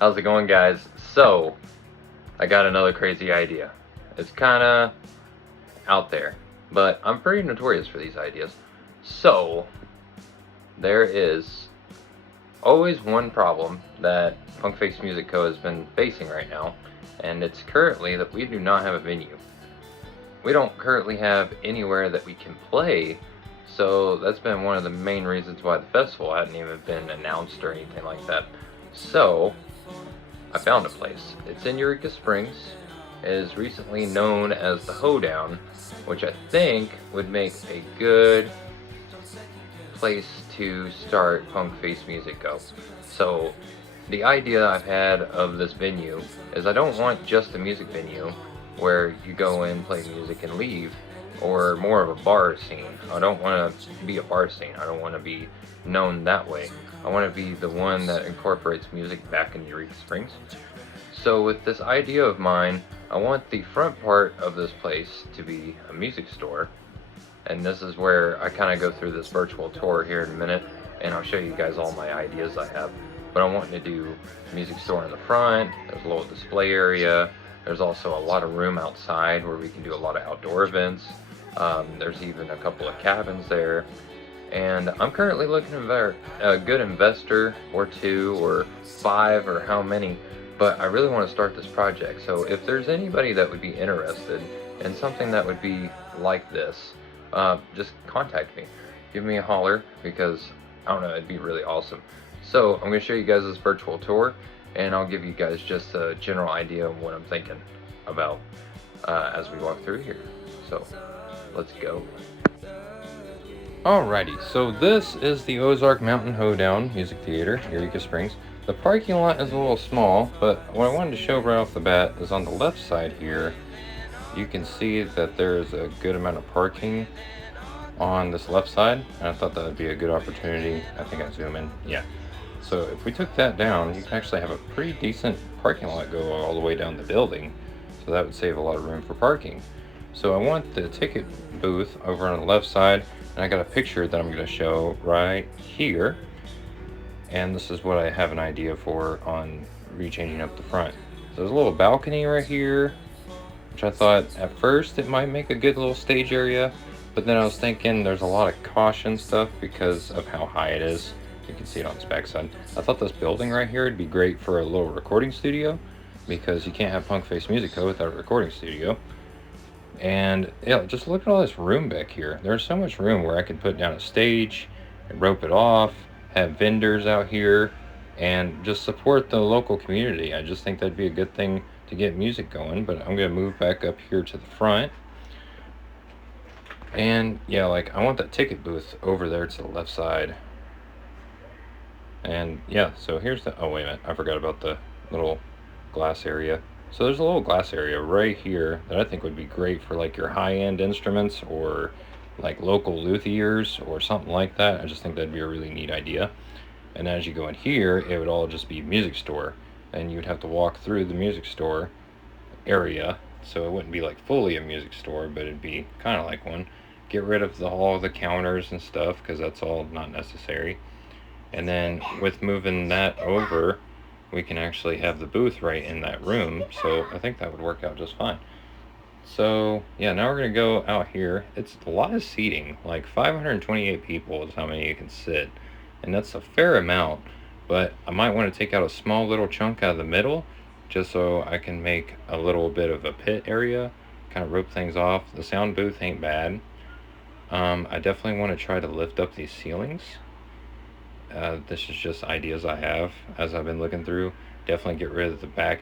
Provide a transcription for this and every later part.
How's it going, guys? So, I got another crazy idea. It's kinda out there, but I'm pretty notorious for these ideas. So, there is always one problem that Punk Face Music Co. has been facing right now, and it's currently that we do not have a venue. We don't currently have anywhere that we can play, so that's been one of the main reasons why the festival hadn't even been announced or anything like that. So, I found a place. It's in Eureka Springs. It is recently known as the Hoedown, which I think would make a good place to start Punk Face Music Go. So, the idea I've had of this venue is I don't want just a music venue where you go in, play music, and leave, or more of a bar scene. I don't want to be a bar scene. I don't want to be known that way. I want to be the one that incorporates music back in Eureka Springs. So with this idea of mine, I want the front part of this place to be a music store. And this is where I kind of go through this virtual tour here in a minute, and I'll show you guys all my ideas I have. But I'm wanting to do a music store in the front. There's a little display area. There's also a lot of room outside where we can do a lot of outdoor events. There's even a couple of cabins there. And I'm currently looking for a good investor or two or five or how many, but I really want to start this project. So if there's anybody that would be interested in something that would be like this, just contact me. Give me a holler, because I don't know, it'd be really awesome. So I'm going to show you guys this virtual tour, and I'll give you guys just a general idea of what I'm thinking about as we walk through here. So let's go. Alrighty, so this is the Ozark Mountain Hoedown Music Theater, Eureka Springs. The parking lot is a little small, but what I wanted to show right off the bat is on the left side here, you can see that there's a good amount of parking on this left side, and I thought that would be a good opportunity. I think I zoom in, yeah. So if we took that down, you can actually have a pretty decent parking lot go all the way down the building, so that would save a lot of room for parking. So I want the ticket booth over on the left side, and I got a picture that I'm going to show right here, and this is what I have an idea for on rechanging up the front. So there's a little balcony right here, which I thought at first it might make a good little stage area, but then I was thinking there's a lot of caution stuff because of how high it is. You can see it on this backside. I thought this building right here would be great for a little recording studio, because you can't have Punk Face Music Co. without a recording studio. And yeah, just look at all this room back here. There's so much room where I could put down a stage and rope it off, have vendors out here, and just support the local community. I just think that'd be a good thing to get music going. But I'm gonna move back up here to the front. And yeah, like I want that ticket booth over there to the left side. And yeah, so here's the, oh wait a minute, I forgot about the little glass area. So there's a little glass area right here that I think would be great for like your high-end instruments or like local luthiers or something like that. I just think that'd be a really neat idea. And as you go in here, it would all just be music store, and you'd have to walk through the music store area, so it wouldn't be like fully a music store, but it'd be kind of like one. Get rid of all the counters and stuff, because that's all not necessary. And then with moving that over, we can actually have the booth right in that room, so I think that would work out just fine. So yeah, now we're gonna go out here. It's a lot of seating, like 528 people is how many you can sit, and that's a fair amount, but I might want to take out a small little chunk out of the middle, just so I can make a little bit of a pit area, kind of rope things off. The sound booth ain't bad. I definitely want to try to lift up these ceilings. This is just ideas I have as I've been looking through. Definitely get rid of the back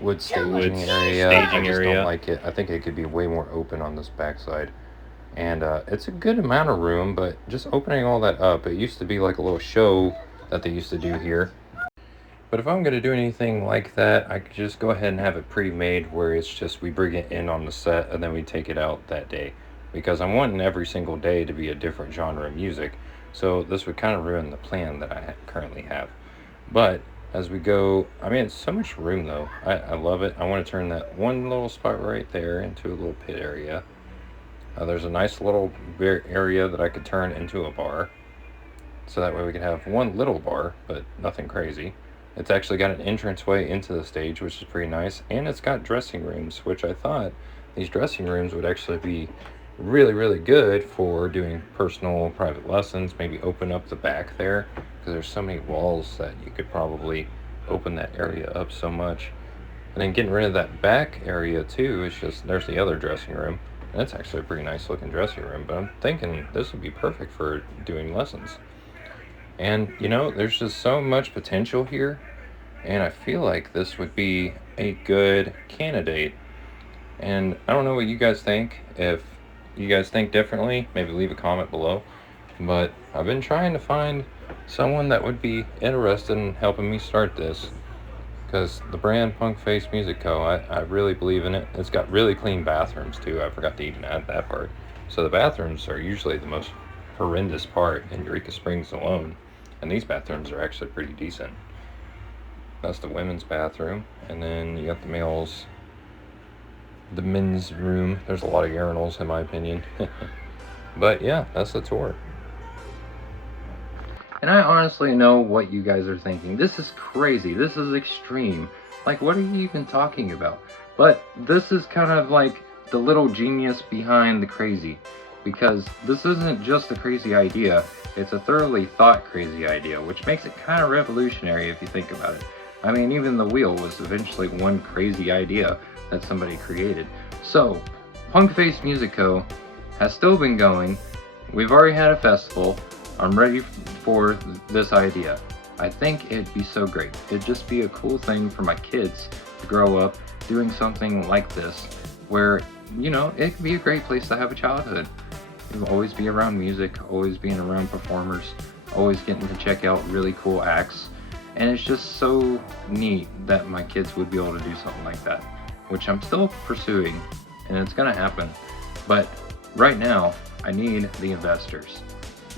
wood staging area. I just don't like it. I think it could be way more open on this backside. And it's a good amount of room, but just opening all that up, it used to be like a little show that they used to do here. But if I'm going to do anything like that, I could just go ahead and have it pre-made, where it's just we bring it in on the set and then we take it out that day. Because I'm wanting every single day to be a different genre of music. So this would kind of ruin the plan that I currently have. But as we go, I mean, it's so much room though. I love it. I want to turn that one little spot right there into a little pit area. There's a nice little area that I could turn into a bar. So that way we can have one little bar, but nothing crazy. It's actually got an entranceway into the stage, which is pretty nice, and it's got dressing rooms, which I thought these dressing rooms would actually be really, really good for doing personal private lessons. Maybe open up the back there, because there's so many walls that you could probably open that area up so much. And then getting rid of that back area too, it's just, there's the other dressing room. And it's actually a pretty nice looking dressing room, but I'm thinking this would be perfect for doing lessons. And you know, there's just so much potential here, and I feel like this would be a good candidate. And I don't know what you guys think. If you guys think differently, maybe leave a comment below. But I've been trying to find someone that would be interested in helping me start this, because the brand Punk Face Music Co., I really believe in it. It's got really clean bathrooms too. I forgot to even add that part. So the bathrooms are usually the most horrendous part in Eureka Springs alone, and these bathrooms are actually pretty decent. That's the women's bathroom, and then you got the men's room. There's a lot of urinals in my opinion. But yeah, that's the tour. And I honestly know what you guys are thinking. This is crazy. This is extreme. Like, what are you even talking about? But this is kind of like the little genius behind the crazy. Because this isn't just a crazy idea, it's a thoroughly thought crazy idea, which makes it kind of revolutionary if you think about it. I mean, even the wheel was eventually one crazy idea that somebody created. So, Punk Face Music Co. has still been going. We've already had a festival. I'm ready for this idea. I think it'd be so great. It'd just be a cool thing for my kids to grow up doing something like this, where, you know, it could be a great place to have a childhood. You'll always be around music, always being around performers, always getting to check out really cool acts. And it's just so neat that my kids would be able to do something like that, which I'm still pursuing, and it's gonna happen. But right now, I need the investors.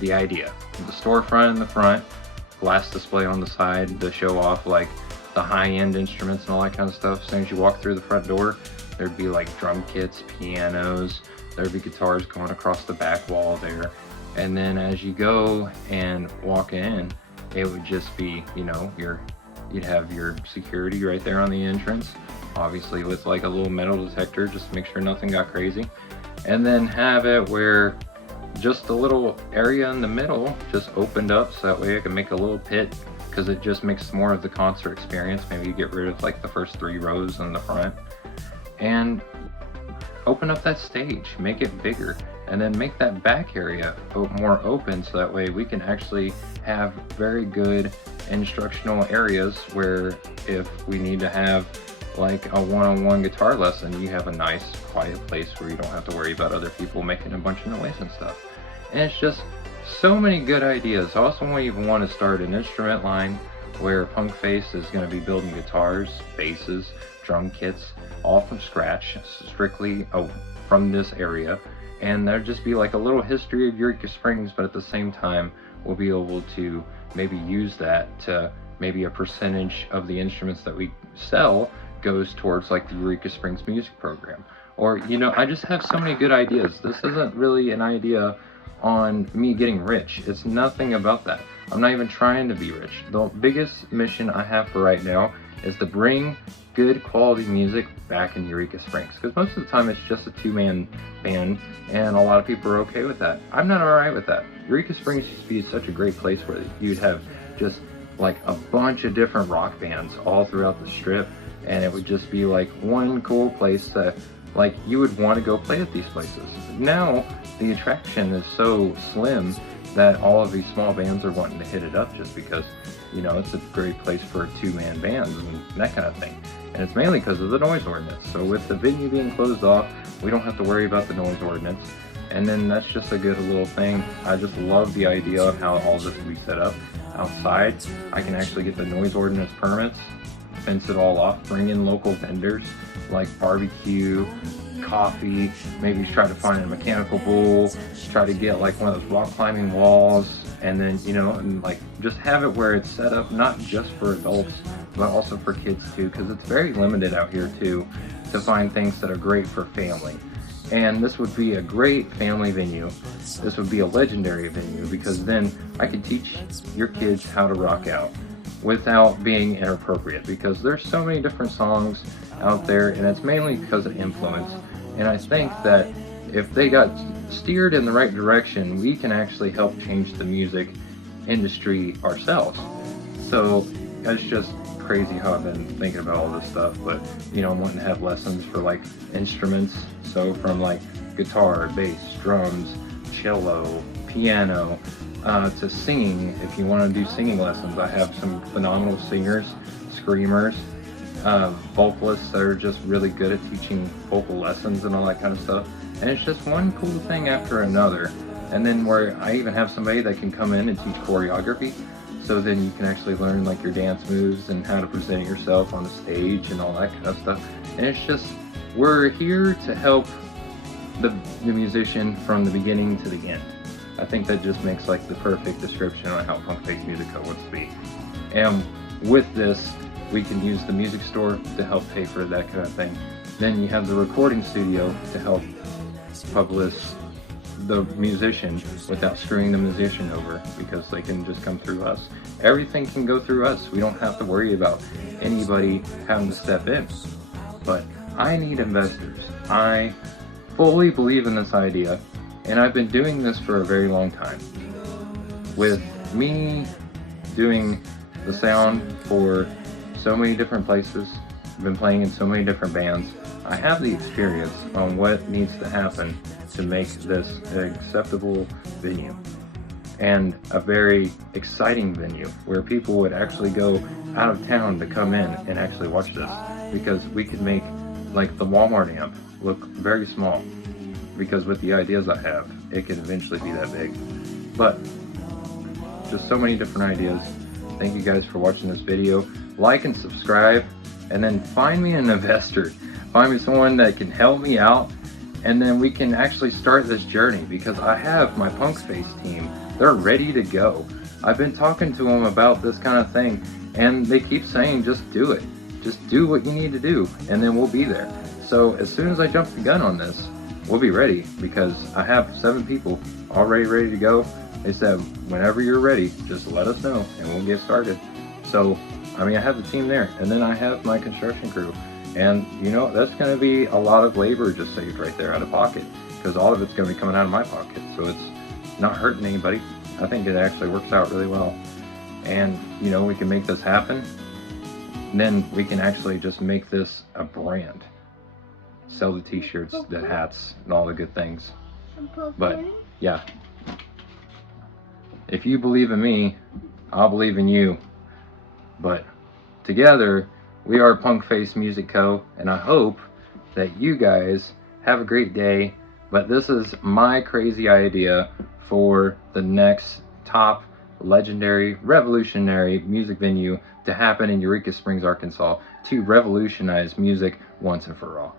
The idea. The storefront in the front, glass display on the side to show off like the high-end instruments and all that kind of stuff. As soon as you walk through the front door, there'd be like drum kits, pianos, there'd be guitars going across the back wall there. And then as you go and walk in, it would just be, you know, you'd have your security right there on the entrance, obviously with like a little metal detector just to make sure nothing got crazy. And then have it where just a little area in the middle just opened up, so that way I can make a little pit, because it just makes more of the concert experience. Maybe you get rid of like the first 3 rows in the front and open up that stage, make it bigger, and then make that back area more open, so that way we can actually have very good instructional areas where if we need to have like a one-on-one guitar lesson, you have a nice quiet place where you don't have to worry about other people making a bunch of noise and stuff. And it's just so many good ideas. I also want to start an instrument line where Punk Face is going to be building guitars, basses, drum kits, all from scratch, strictly from this area. And there'll just be like a little history of Eureka Springs, but at the same time, we'll be able to maybe use that to maybe a percentage of the instruments that we sell goes towards like the Eureka Springs music program. Or, you know, I just have so many good ideas. This isn't really an idea on me getting rich. It's nothing about that. I'm not even trying to be rich. The biggest mission I have for right now is to bring good quality music back in Eureka Springs, because most of the time it's just a 2-man band, and a lot of people are okay with that. I'm not alright with that. Eureka Springs used to be such a great place where you'd have just like a bunch of different rock bands all throughout the strip, and it would just be like one cool place that like you would want to go play at these places. Now the attraction is so slim that all of these small bands are wanting to hit it up, just because, you know, it's a great place for 2-man bands and that kind of thing. And it's mainly because of the noise ordinance. So with the venue being closed off, we don't have to worry about the noise ordinance. And then that's just a good little thing. I just love the idea of how all this will be set up. Outside, I can actually get the noise ordinance permits, fence it all off, bring in local vendors like barbecue, coffee, maybe try to find a mechanical bull, try to get like one of those rock climbing walls, and then, you know, and like just have it where it's set up not just for adults, but also for kids too, because it's very limited out here too to find things that are great for family. And this would be a great family venue. This would be a legendary venue, because then I could teach your kids how to rock out. without being inappropriate, because there's so many different songs out there, and it's mainly because of influence. And I think that if they got steered in the right direction, we can actually help change the music industry ourselves. So it's just crazy how I've been thinking about all this stuff, but you know, I'm wanting to have lessons for like instruments, so from like guitar, bass, drums, cello, piano, to singing. If you want to do singing lessons, I have some phenomenal singers, screamers, vocalists that are just really good at teaching vocal lessons and all that kind of stuff. And it's just one cool thing after another. And then where I even have somebody that can come in and teach choreography, so then you can actually learn like your dance moves and how to present yourself on the stage and all that kind of stuff. And it's just, we're here to help the musician from the beginning to the end. I think that just makes like the perfect description on how Punk Face Music Co. wants to be. And with this, we can use the music store to help pay for that kind of thing. Then you have the recording studio to help publish the musician without screwing the musician over, because they can just come through us. Everything can go through us. We don't have to worry about anybody having to step in. But I need investors. I fully believe in this idea, and I've been doing this for a very long time. With me doing the sound for so many different places, I've been playing in so many different bands, I have the experience on what needs to happen to make this an acceptable venue and a very exciting venue where people would actually go out of town to come in and actually watch this, because we could make like the Walmart amp look very small, because with the ideas I have, it could eventually be that big. But just so many different ideas. Thank you guys for watching this video. Like and subscribe, and then find me an investor. Find me someone that can help me out, and then we can actually start this journey, because I have my Punk Face team. They're ready to go. I've been talking to them about this kind of thing, and they keep saying, just do it. Just do what you need to do, and then we'll be there. So as soon as I jump the gun on this, we'll be ready, because I have 7 people already ready to go. They said, whenever you're ready, just let us know and we'll get started. So, I mean, I have the team there, and then I have my construction crew. And you know, that's going to be a lot of labor just saved right there out of pocket, because all of it's going to be coming out of my pocket. So it's not hurting anybody. I think it actually works out really well. And you know, we can make this happen. Then we can actually just make this a brand. Sell the t-shirts, the hats, and all the good things. But yeah, if you believe in me, I'll believe in you. But together, we are Punk Face Music Co. And I hope that you guys have a great day. But this is my crazy idea for the next top legendary, revolutionary music venue to happen in Eureka Springs, Arkansas, to revolutionize music once and for all.